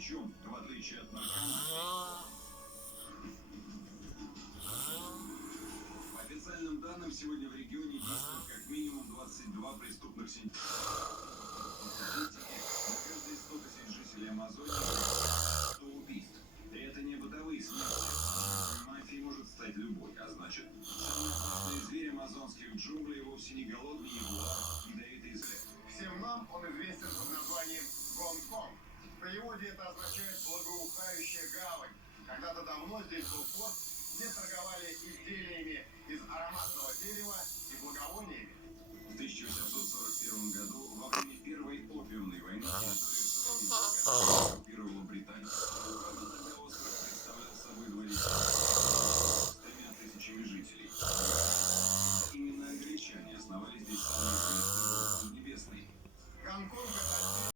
Причем, в отличие от наркомании. По официальным данным, сегодня в регионе действует как минимум 22 преступных сети. На каждые 100 тысяч жителей Амазонии 100 убийств. И это не бытовые смерти. Мафией может стать любой, а значит, самый опасный зверь амазонских джунглей вовсе не голодный ягуар, ядовитый зверь. Всем нам он известен под названием Гонконг. В переводе это означает «благоухающая гавань». Когда-то давно здесь был порт, где торговали изделиями из ароматного дерева и благовониями. В 1841 году